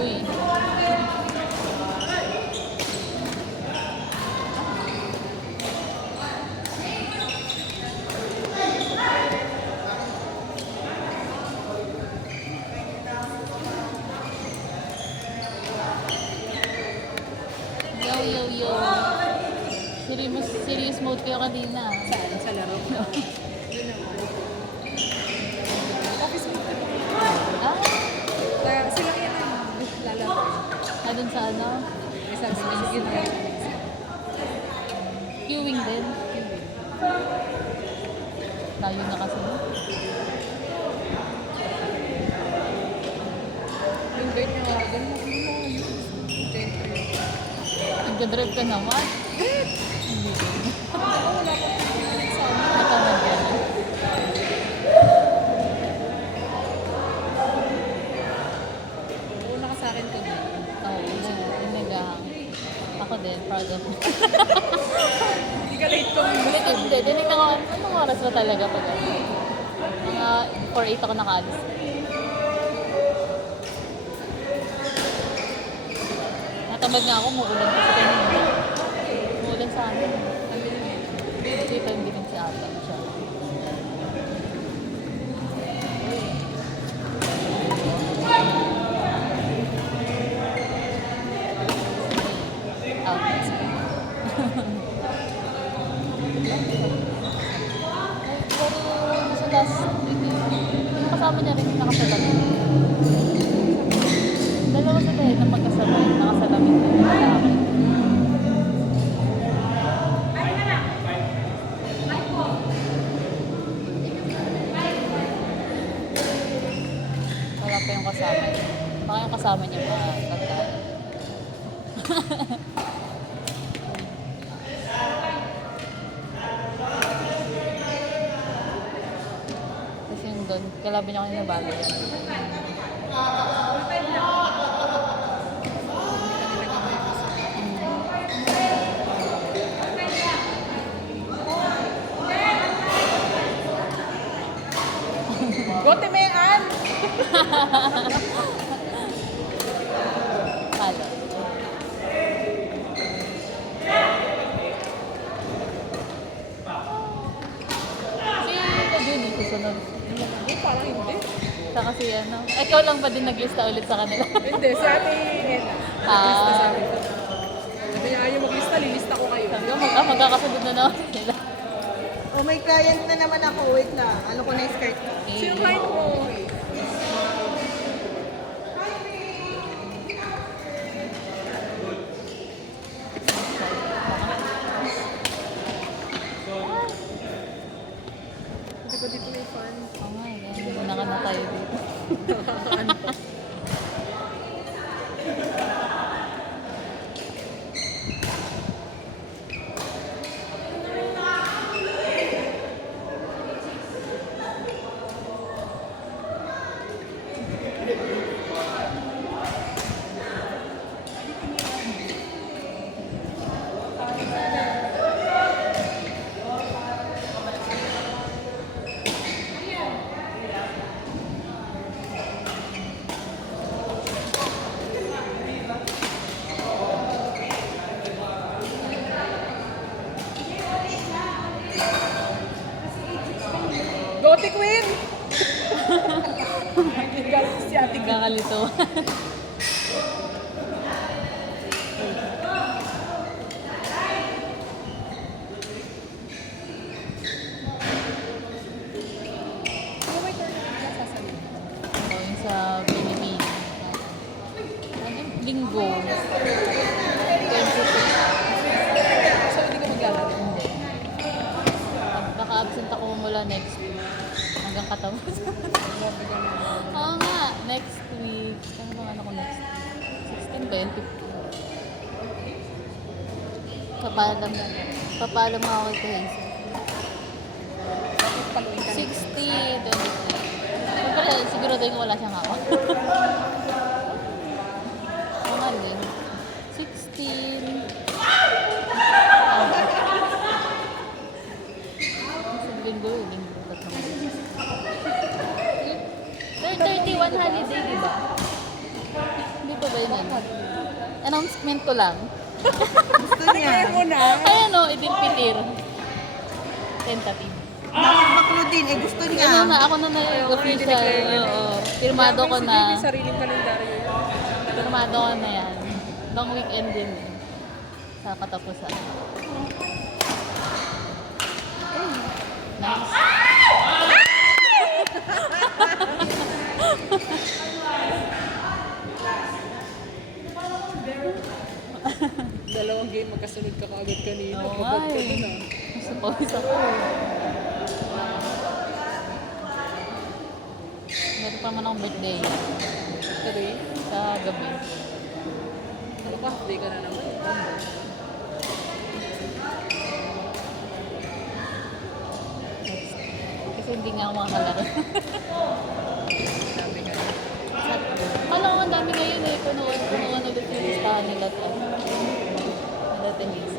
Uy. Yo, yo, yo. Serious mode kayo kanina. Saan? Sa laro? Yun naman. Office mo. Ah, Sila kaya na lalaro. dun sa ano? May sabi yun na yun. Queuing din. Tayo na kasi. Invite niyo ako. Ganun mo yun. Siyempre. Nagdadrive ka naman. Hindi ko. Wala ko pinag sa amin. Natamad ka na. Una ka sa akin kung Oo, yung naghahang. Ako din, proud of me. hindi ka late ko. Hindi, tinignan ko, anong oras ba talaga pag ano? Mga 4:08 ako nakaalis. Natamad nga ako, muulan kasi kanina. Umuulan sa amin. Dito hindi din si ata siya. Out. Pero sa last week, yung kasama niya rin nakasalamin. Dalawa sila na magkasabay, nakasalamin din yung lalaki. Wala pa yung kasama niya. Baka yung kasama niya matanda. Kasi yung doon, kalaban niya kanina bago yan. Gote mean! Palo. Si Juni, susunod. Hindi, parang hindi. Sa kasi ano. Ikaw lang ba din naglista ulit sa kanila? Hindi, si Ate Ena. Naglista sa akin. Sabi niya, ayaw maglista, lilista ko kayo. Sabi ko, magkakasunod na naman sila. Oh, may client na naman ako. Wait na. Ano ko na yung skirt ko? Sino client mo? Hindi ba dito may fan? Oo nga, muna ka na tayo dito. Ano pa? ate ka. Kakalito. Ano may tournament na sasabihin? Going sa Pilipinas. Ano yung linggo? 26. So, hindi ka maglalaro? Hindi. Baka absent ako mula next week. Hanggang katapos. Grabe ka naman. Oo nga, next week. Ano bang ano ko next week? 16 ba yun? 15. Papalam ako kay Hazel. Bakit paluin ka 60, 23. Siyempre, siguro din wala siyang hawak. Mga link. 16. Linggo, linggo. 31 holiday, di ba? Hindi pa ba yun? Announcement ko lang. Gusto Kaya niya. mo na. Ayan o, idilpitir. Tentative. Baklo din. Eh, gusto niya. Ano na, ako na official. Oo. Pirmado ko na. May sariling kalendaryo yun. Pirmado ko na yan. Long weekend din. Sa katapusan. Nice. Dalawang game, magkasunod ka kaagad kanina. Oo Pagod nga ka eh. dun ah. Nasa pawis ako. Meron pa man akong birthday Today, sa gabi. ano pa, half day ka na naman. Kasi hindi nga ako makakalaro. Dami ka na. Kala ko ang dami ngayon eh. Punuan ulit yung listahan nila. Nila Denise.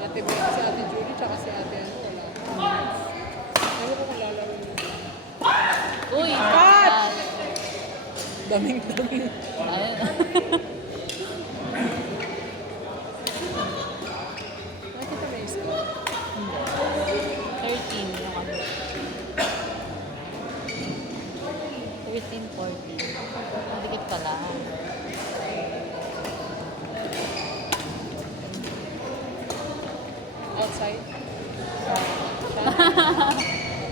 Ate Bea, si Ate Julie, tsaka si Ate ano, wala. Ano ko kung lalaro mo? Uy! Cut! Daming-daming. Ayun. Nakita may score. 13 yung ano. 13, 14. Madikit pala. Outside.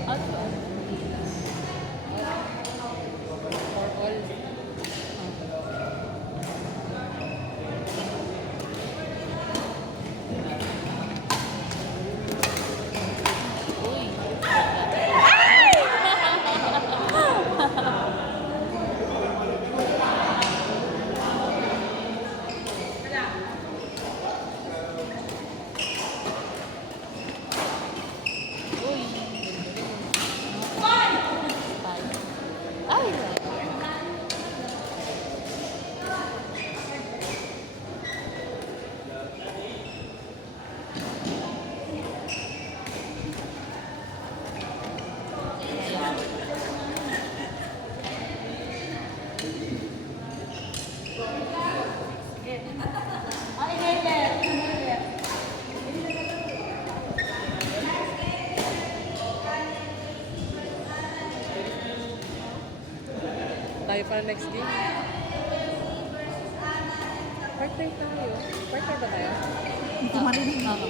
For all. Uy! Uy! Five. Ay! Tayo para next game. Partner tayo. Partner ba tayo? Hindi ko marinig. Oo.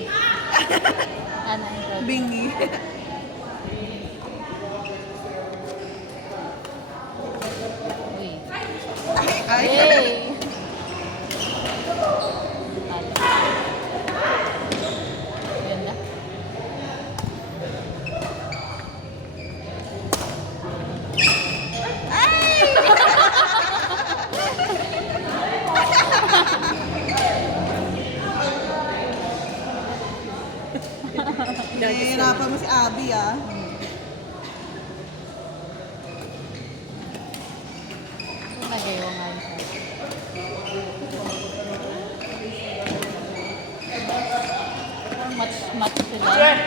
Ano? Bingi. Uy! Ay. Hey! Ganda. Nahihirapan mo si Abby ah. Nagayaw nga yun siya. Match sila. Sayang.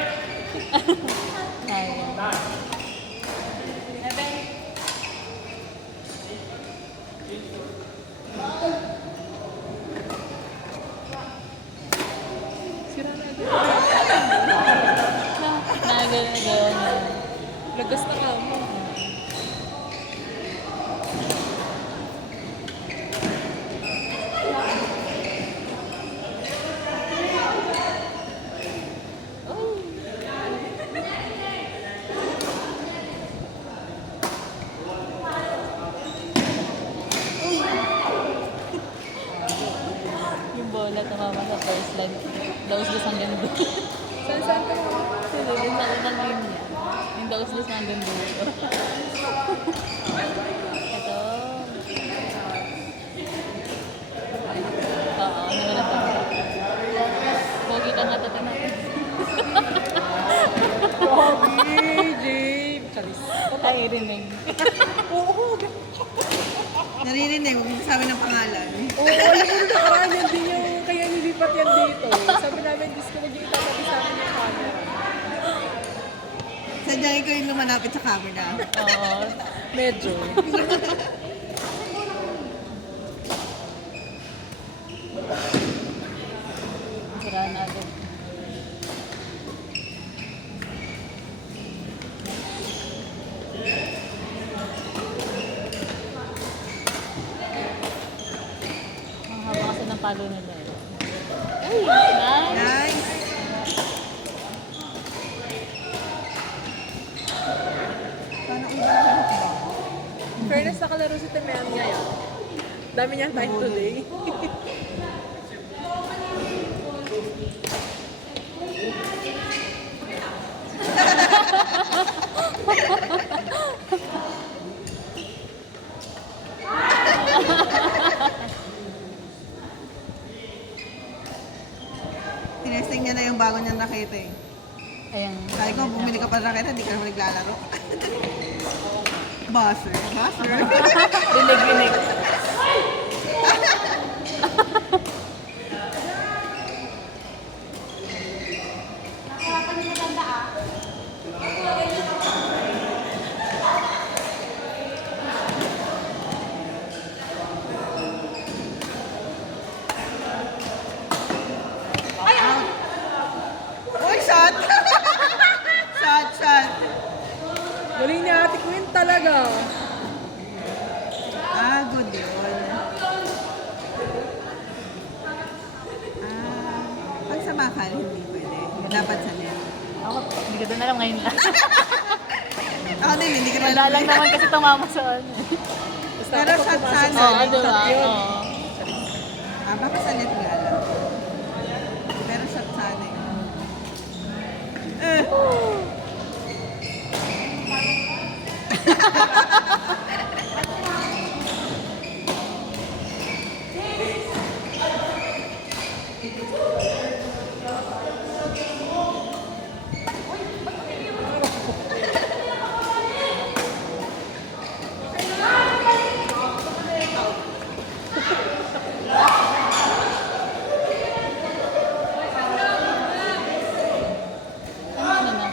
Sira na agad. Nagayaw na. Lagas na ka mo. pangalan. Daos-dos hanggang doon. Saan ka mo? Hindi, din sa unang linya. Yung daos-dos hanggang doon. Ito. Oo, ano na ito? Pogi ka nga ito natin. Pogi, Jade. Charis. Ay, rinig. Oo, Naririnig, huwag mo sabi ng pangalan. oo, alam mo na nakaraan yan din yung kaya nilipat yan dito. Sabi namin, Diyos ko, huwag yung itatabi sa amin yung camera. Sadyang ikaw yung lumalapit sa camera. Oo. Medyo. Siraan agad. Ang haba kasi ng palo nila eh. Ay, nice! Nice. Sana iba lang ako. In fairness, nakalaro si Temean ngayon. Dami niyang time today. Tinesting niya na yung bago niyang raketa eh. Ayan. Sabi ko, bumili ka pa ng raketa, hindi ka naman naglalaro. Buzzer. Buzzer. Rinig-rinig. Uy, shot! Shot, shot. Galing ni Ate Queen talaga. Ah, good yun. Pag sa bakal, hindi pwede. Dapat sa net. Ako, hindi ko na alam ngayon lang. Ako din, hindi ko na Wala lang naman kasi tumama sa ano. Basta Pero ako shot pumasok sana. Oo, sa diba? shot yun. Oo. Baka sa net nga lang. Pero shot sana yun. Ano na?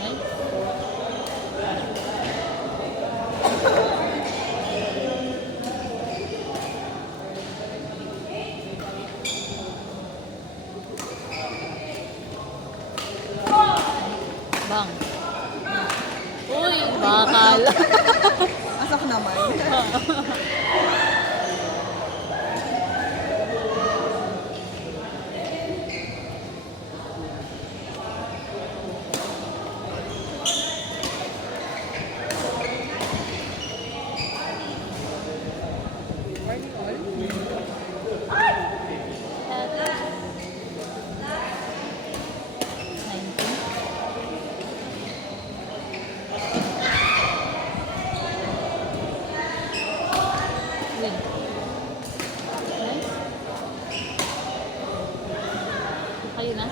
Nice. Bang. Uy, bakal. Pasok naman. Morning all. 19. Win. Nice. Kayo na?